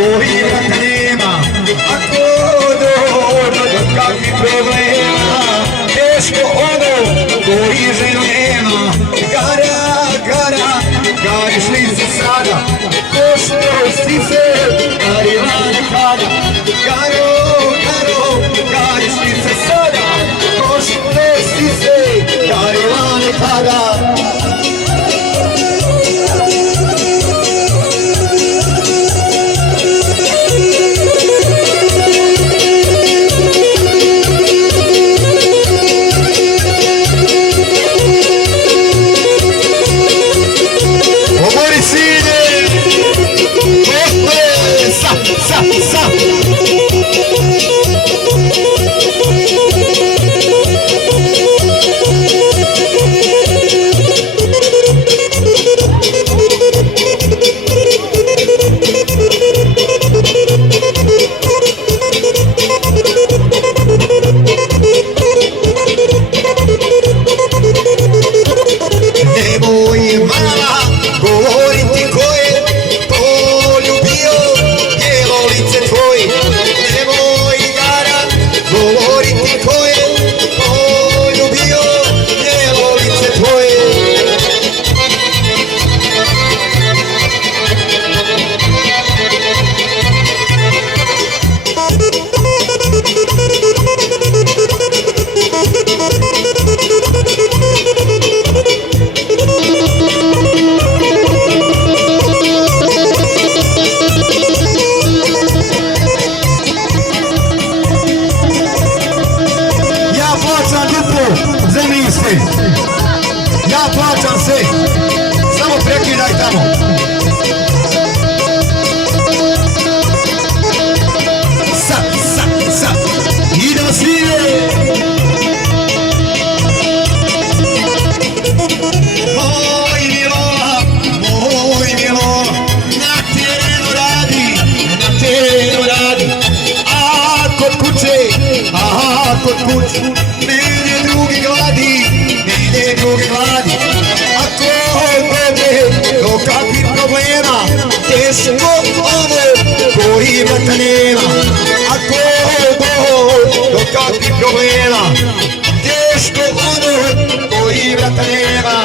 koji vrat nema, ako dođe do kakvih problema, teško ono koji ženu nema. Gariš li se sada, ko što si se, garila nekada. Gariš li se sada, ko što si se, garila nekada. Ja plaćam sve, samo prekidaj tamo. Sad, idemo svire. Moj Milona, na terenu radi, a kod kuće, mene drugi gladi. Ako dođe do kakvih problema, teško ono koji vrata nema. Ako dođe do kakvih problema, teško ono koji vrata nema.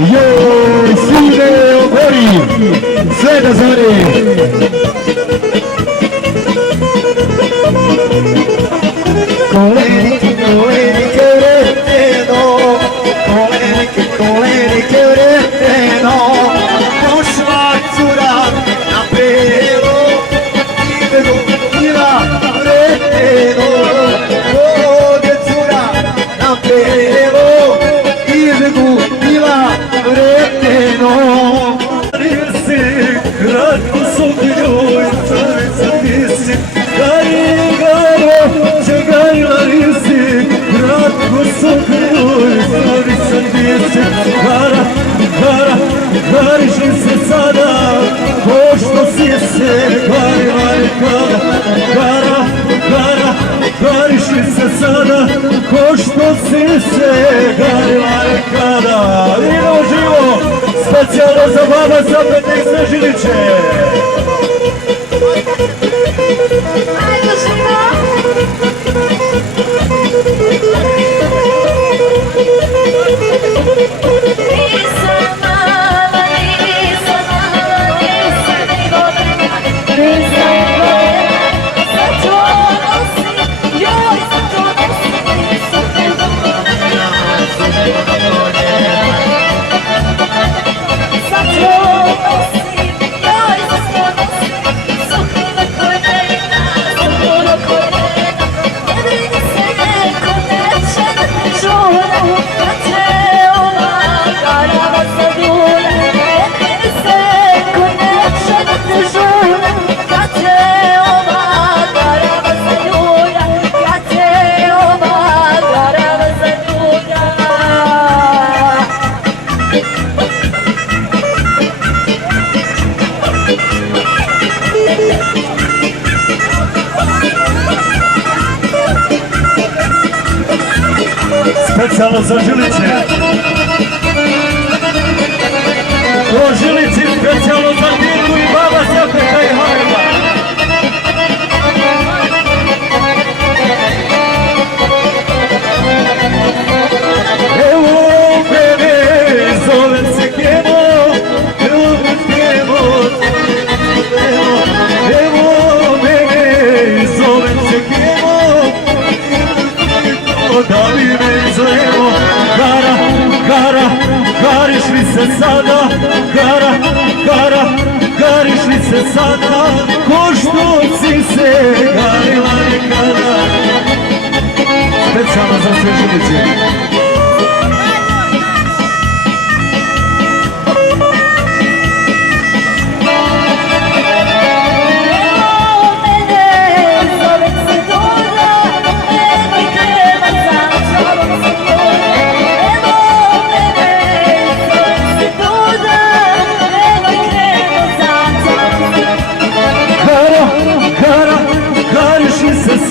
Yo, Silvio Gori. sve do zori. Kolenike, kolenike vreteno, kolenike, kolenike vreteno, pošla cura na pelo, ide do bila vreteno, ode cura na pelo, ide do bila vreteno. Kratko sam njoj, carica nisi, čegajla nisi, kratko sam njoj, carica nisi, gariš li se sada, pošto si se garila nekada, gariš li se sada, pošto si se garila nekada. Idemo živo, specijalno za baba sa Petnih Snežiliće. Ajde živo! Nisam mala, nisam ni vodena, nisam vodena, sad to nosim, joj sad to nosim, nisam te vodena, sad to nosim, joj sad to nosim, suhina koljena, suhina koljena, ne brini se neko neće da te čura, kad te ova garava zadura, ne brini se neko neće da te žura, kad te ova garava zadura, kad te ova garava zadura. Specijalno za Žiliće. Po Žilići specijalno za Mirku i baba Sapeta i Hareba. Evo mene, zovem se Kemo, evo mene, zovem se Kemo, da mi me izlemo, gariš li se sada, gariš li se sada, ko što si se garila nekada. Specijalno za sve Žiliće.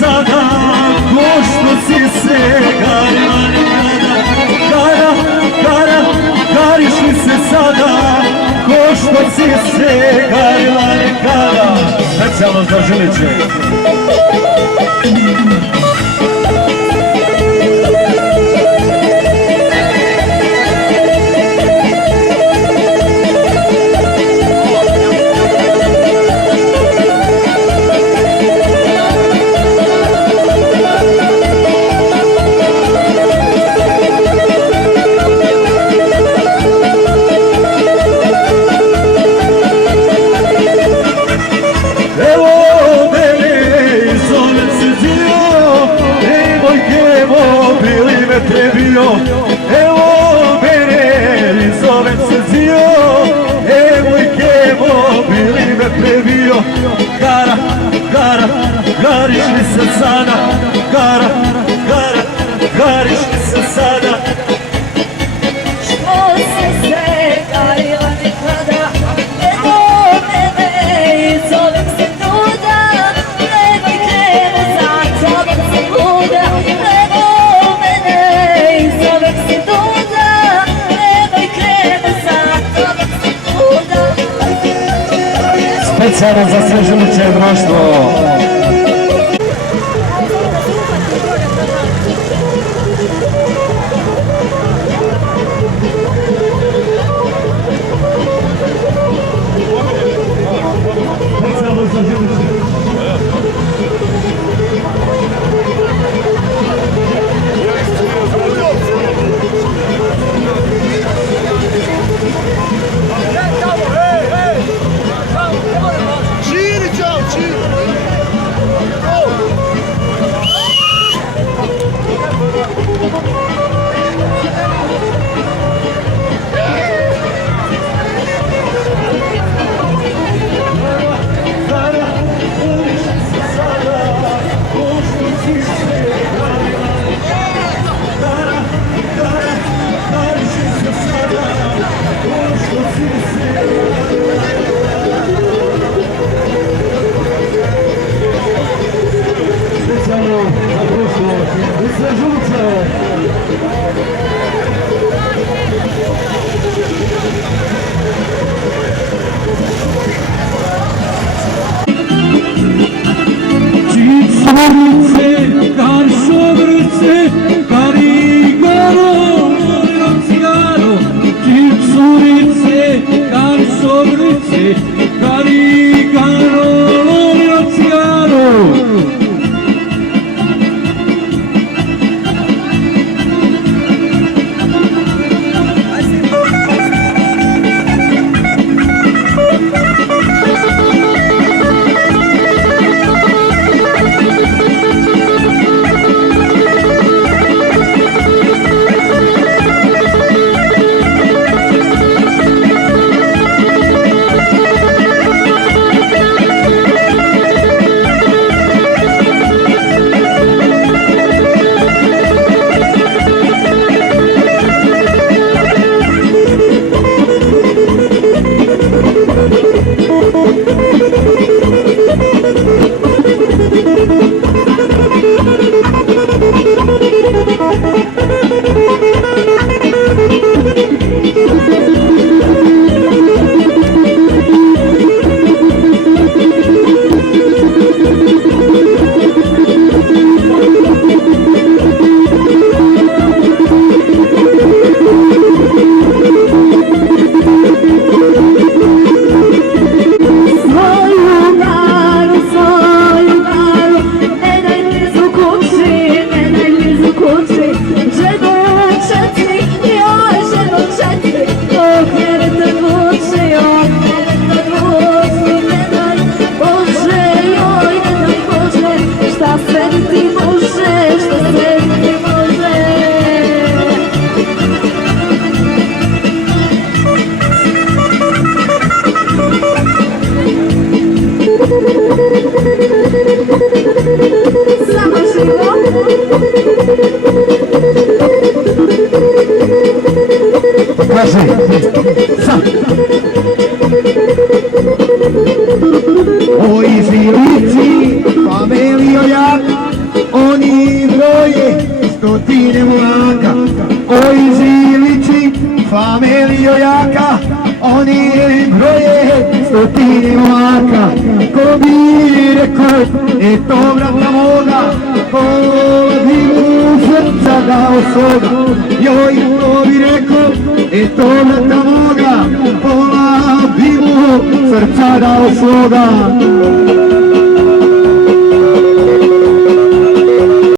Sada, ko što si se garila nekada, gariš li se sada, ko što si se garila nekada. Specijalno za Žiliće. Evo mene, zovem se Zio, evo i Kevo, bili me prebio. Gariš li se sada, gariš li se sada. Što si se garila nekada, evo mene i zovem se Duda, nemoj krenu za tobom sam luda, evo mene i zovem se Duda, nemoj krenu za tobom sam luda. Specijalno za sve Žiliće društvo. Kaži. Sad. Oj žilici, familijo jak, oni broje stotine volaka. Oj žilici, familijo jaka, oni broje stotine volaka. Ko bi rekao, to brata moga, pola bi mu srca dao svoga. Joj, ko bi rekao, to brata moga, pola bi mu srca dao svoga.